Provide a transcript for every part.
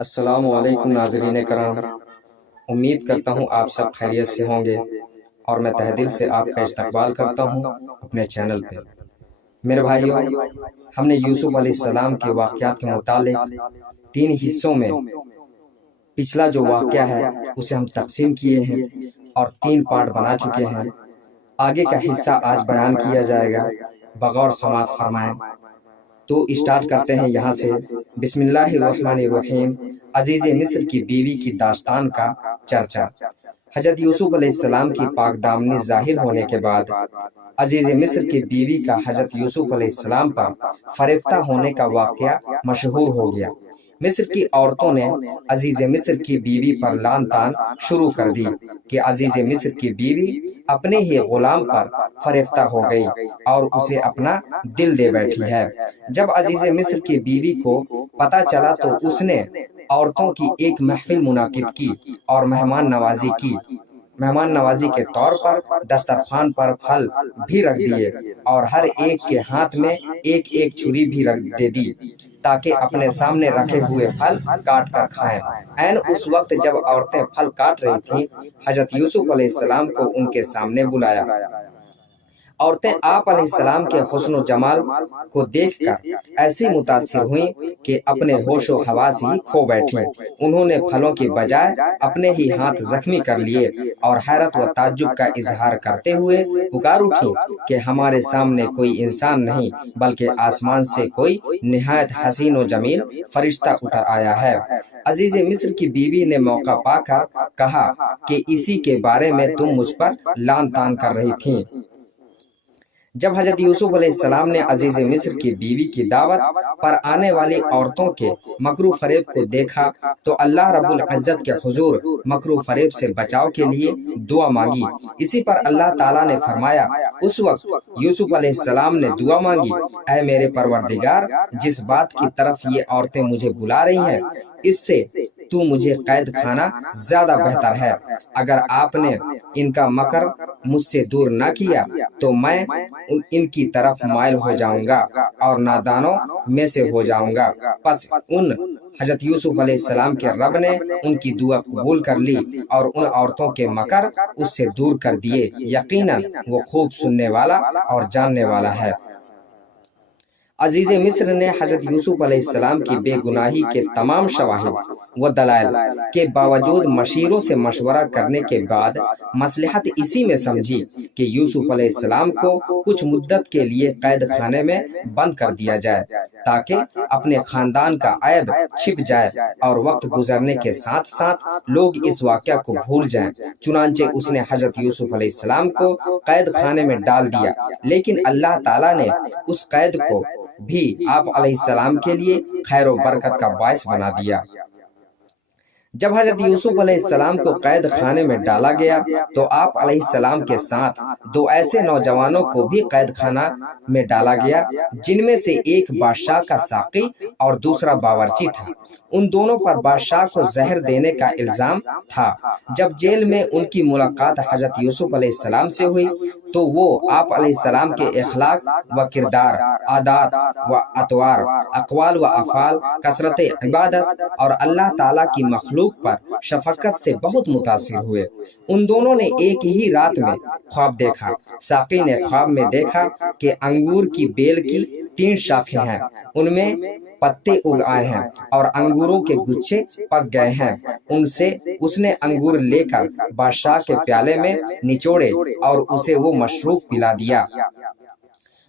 السلام علیکم ناظرین کرام، امید کرتا ہوں آپ سب خیریت سے ہوں گے اور میں تہ دل سے آپ کا استقبال کرتا ہوں اپنے چینل پہ۔ میرے بھائیوں، ہم نے یوسف علیہ السلام کے واقعات کے متعلق 3 حصوں میں پچھلا جو واقعہ ہے اسے ہم تقسیم کیے ہیں اور 3 پارٹ بنا چکے ہیں۔ آگے کا حصہ آج بیان کیا جائے گا، بغور سماعت فرمائیں۔ تو اسٹارٹ کرتے ہیں یہاں سے۔ بسم اللہ الرحمن الرحیم۔ عزیز مصر کی بیوی کی داستان کا چرچا۔ حضرت یوسف علیہ السلام کی پاک دامنی ظاہر ہونے کے بعد عزیز مصر کی بیوی کا حضرت یوسف علیہ السلام پر فریفتہ ہونے کا واقعہ مشہور ہو گیا۔ مصر کی عورتوں نے عزیز مصر کی بیوی پر لعن طعن شروع کر دی کہ عزیز مصر کی بیوی اپنے ہی غلام پر فریفتہ ہو گئی اور اسے اپنا دل دے بیٹھی ہے۔ جب عزیز مصر کی بیوی کو پتہ چلا تو اس نے عورتوں کی ایک محفل منعقد کی اور مہمان نوازی کے طور پر دسترخوان پر پھل بھی رکھ دیے اور ہر ایک کے ہاتھ میں ایک ایک چھری بھی دے دی تاکہ اپنے سامنے رکھے ہوئے پھل کاٹ کر کھائیں۔ عین اس وقت جب عورتیں پھل کاٹ رہی تھیں، حضرت یوسف علیہ السلام کو ان کے سامنے بلایا۔ عورتیں آپ علیہ السلام کے حسن و جمال کو دیکھ کر ایسی متاثر ہوئیں کہ اپنے ہوش و حواس ہی کھو بیٹھیں۔ انہوں نے پھلوں کی بجائے اپنے ہی ہاتھ زخمی کر لیے اور حیرت و تعجب کا اظہار کرتے ہوئے پکار اٹھیں کہ ہمارے سامنے کوئی انسان نہیں بلکہ آسمان سے کوئی نہایت حسین و جمیل فرشتہ اتر آیا ہے۔ عزیز مصر کی بیوی نے موقع پا کر کہا کہ اسی کے بارے میں تم مجھ پر لعن طعن کر رہی تھیں۔ جب حضرت یوسف علیہ السلام نے عزیز مصر کی بیوی کی دعوت پر آنے والی عورتوں کے مکر و فریب کو دیکھا تو اللہ رب العزت کے حضور مکر و فریب سے بچاؤ کے لیے دعا مانگی۔ اسی پر اللہ تعالیٰ نے فرمایا، اس وقت یوسف علیہ السلام نے دعا مانگی، اے میرے پروردگار، جس بات کی طرف یہ عورتیں مجھے بلا رہی ہیں اس سے تو مجھے قید خانہ زیادہ بہتر ہے۔ اگر آپ نے ان کا مکر مجھ سے دور نہ کیا تو میں ان کی طرف مائل ہو جاؤں گا اور نادانوں میں سے ہو جاؤں گا۔ پس حضرت یوسف علیہ السلام کے رب نے ان کی دعا قبول کر لی اور ان عورتوں کے مکر اس سے دور کر دیے۔ یقیناً وہ خوب سننے والا اور جاننے والا ہے۔ عزیز مصر نے حضرت یوسف علیہ السلام کی بے گناہی کے تمام شواہد و دلائل کے باوجود مشیروں سے مشورہ کرنے کے بعد مصلحت اسی میں سمجھی کہ یوسف علیہ السلام کو کچھ مدت کے لیے قید خانے میں بند کر دیا جائے تاکہ اپنے خاندان کا عیب چھپ جائے اور وقت گزرنے کے ساتھ ساتھ لوگ اس واقعہ کو بھول جائیں۔ چنانچہ اس نے حضرت یوسف علیہ السلام کو قید خانے میں ڈال دیا، لیکن اللہ تعالیٰ نے اس قید کو بھی آپ علیہ السلام کے لیے خیر و برکت کا باعث بنا دیا۔ جب حضرت یوسف علیہ السلام کو قید خانے میں ڈالا گیا تو آپ علیہ السلام کے ساتھ 2 ایسے نوجوانوں کو بھی قید خانہ میں ڈالا گیا جن میں سے ایک بادشاہ کا ساقی اور دوسرا باورچی تھا۔ ان دونوں پر بادشاہ کو زہر دینے کا الزام تھا۔ جب جیل میں ان کی ملاقات حضرت یوسف علیہ السلام سے ہوئی تو وہ آپ علیہ السلام کے اخلاق و کردار، عادات و اطوار، اقوال و افعال، کثرت عبادت اور اللہ تعالیٰ کی مخلوق پر شفقت سے بہت متاثر ہوئے۔ ان دونوں نے ایک ہی رات میں خواب دیکھا۔ ساقی نے خواب میں دیکھا کہ انگور کی بیل کی 3 شاخیں ہیں، ان میں پتے اگ آئے ہیں اور انگوروں کے گچھے پک گئے ہیں۔ اس نے انگور لے کر بادشاہ کے پیالے میں نچوڑے اور اسے وہ مشروب پلا دیا۔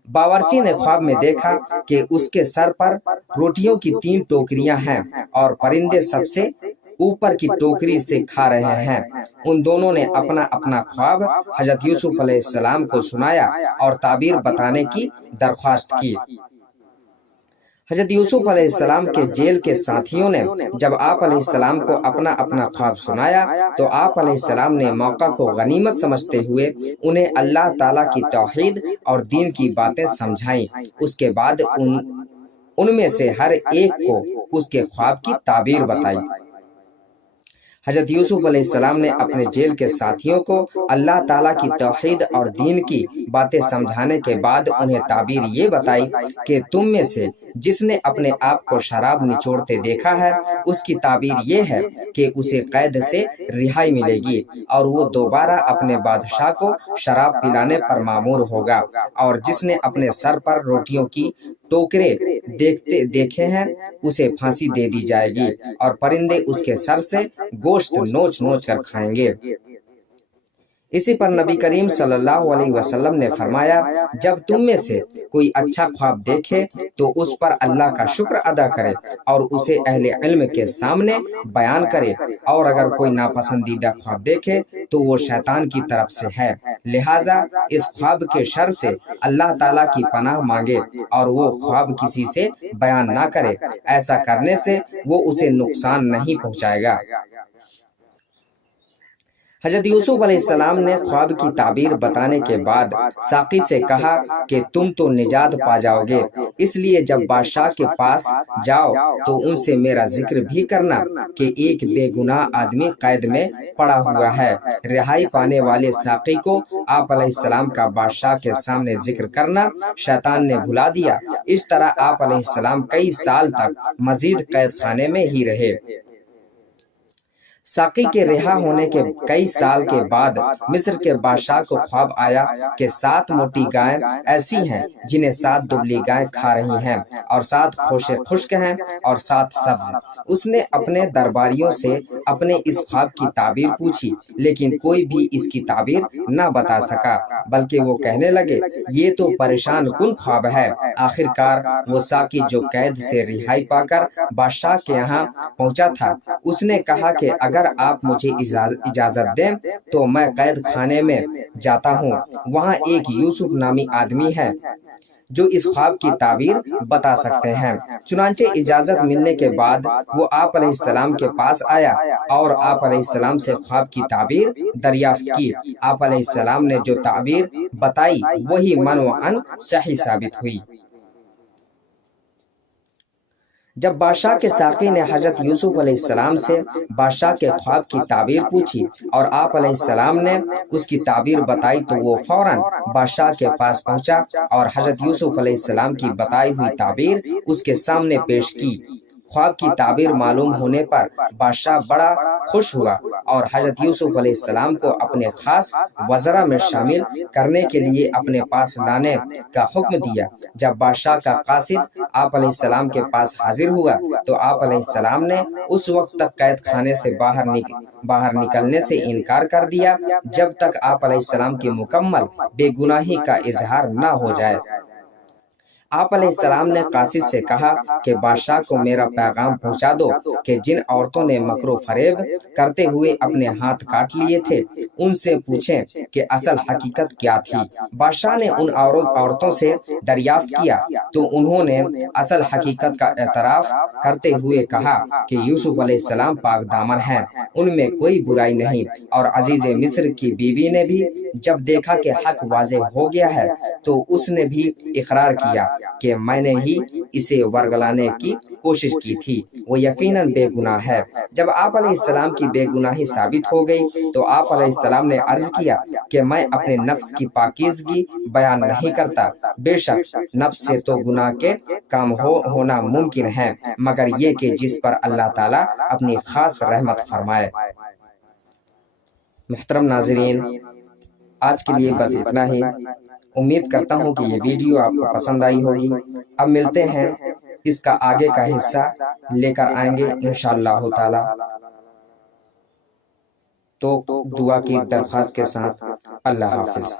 باورچی نے خواب میں دیکھا کہ اس کے سر پر روٹیوں کی 3 ٹوکریاں ہیں اور پرندے سب سے اوپر کی ٹوکری سے کھا رہے ہیں۔ ان دونوں نے اپنا اپنا خواب حضرت یوسف علیہ السلام کو سنایا اور تعبیر بتانے کی درخواست کی۔ حضرت یوسف علیہ السلام کے جیل کے ساتھیوں نے جب آپ علیہ السلام کو اپنا اپنا خواب سنایا تو آپ علیہ السلام نے موقع کو غنیمت سمجھتے ہوئے انہیں اللہ تعالیٰ کی توحید اور دین کی باتیں سمجھائیں۔ اس کے بعد ان میں سے ہر ایک کو اس کے خواب کی تعبیر بتائی۔ حضرت یوسف علیہ السلام نے اپنے جیل کے ساتھیوں کو اللہ تعالیٰ کی توحید اور دین کی باتیں سمجھانے کے بعد انہیں تعبیر یہ بتائی کہ تم میں سے جس نے اپنے آپ کو شراب نچوڑتے دیکھا ہے اس کی تعبیر یہ ہے کہ اسے قید سے رہائی ملے گی اور وہ دوبارہ اپنے بادشاہ کو شراب پلانے پر مامور ہوگا، اور جس نے اپنے سر پر روٹیوں کی ٹوکرے دیکھے ہیں اسے پھانسی دے دی جائے گی اور پرندے اس کے سر سے گوشت نوچ نوچ کر کھائیں گے۔ اسی پر نبی کریم صلی اللہ علیہ وسلم نے فرمایا، جب تم میں سے کوئی اچھا خواب دیکھے تو اس پر اللہ کا شکر ادا کرے اور اسے اہل علم کے سامنے بیان کرے، اور اگر کوئی ناپسندیدہ خواب دیکھے تو وہ شیطان کی طرف سے ہے، لہٰذا اس خواب کے شر سے اللہ تعالیٰ کی پناہ مانگے اور وہ خواب کسی سے بیان نہ کرے، ایسا کرنے سے وہ اسے نقصان نہیں پہنچائے گا۔ حضرت یوسف علیہ السلام نے خواب کی تعبیر بتانے کے بعد ساقی سے کہا کہ تم تو نجات پا جاؤ گے، اس لیے جب بادشاہ کے پاس جاؤ تو ان سے میرا ذکر بھی کرنا کہ ایک بے گناہ آدمی قید میں پڑا ہوا ہے۔ رہائی پانے والے ساقی کو آپ علیہ السلام کا بادشاہ کے سامنے ذکر کرنا شیطان نے بھلا دیا۔ اس طرح آپ علیہ السلام کئی سال تک مزید قید خانے میں ہی رہے۔ ساقی کے رہا ہونے کے کئی سال کے بعد مصر کے بادشاہ کو خواب آیا کہ 7 موٹی گائیں ایسی ہیں جنہیں 7 دبلی گائیں کھا رہی ہیں، اور 7 کھوشے خشک ہیں اور 7 سبز۔ اس نے اپنے درباریوں سے اپنے اس خواب کی تعبیر پوچھی، لیکن کوئی بھی اس کی تعبیر نہ بتا سکا، بلکہ وہ کہنے لگے یہ تو پریشان کن خواب ہے۔ آخر کار وہ ساقی جو قید سے رہائی پا کر بادشاہ کے یہاں پہنچا تھا، اس نے کہا کہ اگر آپ مجھے اجازت دیں تو میں قید خانے میں جاتا ہوں، وہاں ایک یوسف نامی آدمی ہے جو اس خواب کی تعبیر بتا سکتے ہیں۔ چنانچہ اجازت ملنے کے بعد وہ آپ علیہ السلام کے پاس آیا اور آپ علیہ السلام سے خواب کی تعبیر دریافت کی۔ آپ علیہ السلام نے جو تعبیر بتائی وہی منوعاً صحیح ثابت ہوئی۔ جب بادشاہ کے ساقی نے حضرت یوسف علیہ السلام سے بادشاہ کے خواب کی تعبیر پوچھی اور آپ علیہ السلام نے اس کی تعبیر بتائی تو وہ فوراً بادشاہ کے پاس پہنچا اور حضرت یوسف علیہ السلام کی بتائی ہوئی تعبیر اس کے سامنے پیش کی۔ خواب کی تعبیر معلوم ہونے پر بادشاہ بڑا خوش ہوا اور حضرت یوسف علیہ السلام کو اپنے خاص وزراء میں شامل کرنے کے لیے اپنے پاس لانے کا حکم دیا۔ جب بادشاہ کا قاصد آپ علیہ السلام کے پاس حاضر ہوا تو آپ علیہ السلام نے اس وقت تک قید خانے سے باہر نکلنے سے انکار کر دیا جب تک آپ علیہ السلام کی مکمل بے گناہی کا اظہار نہ ہو جائے۔ آپ علیہ السلام نے قاصد سے کہا کہ بادشاہ کو میرا پیغام پہنچا دو کہ جن عورتوں نے مکر و فریب کرتے ہوئے اپنے ہاتھ کاٹ لیے تھے ان سے پوچھیں کہ اصل حقیقت کیا تھی۔ بادشاہ نے ان عورتوں سے دریافت کیا تو انہوں نے اصل حقیقت کا اعتراف کرتے ہوئے کہا کہ یوسف علیہ السلام پاک دامن ہیں، ان میں کوئی برائی نہیں۔ اور عزیز مصر کی بیوی نے بھی جب دیکھا کہ حق واضح ہو گیا ہے تو اس نے بھی اقرار کیا کہ میں نے ہی اسے ورگلانے کی کوشش کی تھی، وہ یقیناً بے گناہ ہے۔ جب آپ علیہ السلام کی بے گناہی ثابت ہو گئی تو آپ علیہ السلام نے عرض کیا کہ میں اپنے نفس کی پاکیزگی بیان نہیں کرتا، بے شک نفس سے تو گناہ کے کام ہونا ممکن ہے مگر یہ کہ جس پر اللہ تعالیٰ اپنی خاص رحمت فرمائے۔ محترم ناظرین، آج کے لیے بس اتنا ہی۔ امید کرتا ہوں کہ یہ ویڈیو آپ کو پسند آئی ہوگی۔ اب ملتے ہیں، اس کا آگے کا حصہ لے کر آئیں گے انشاءاللہ تعالی۔ تو دعا کی درخواست کے ساتھ اللہ حافظ۔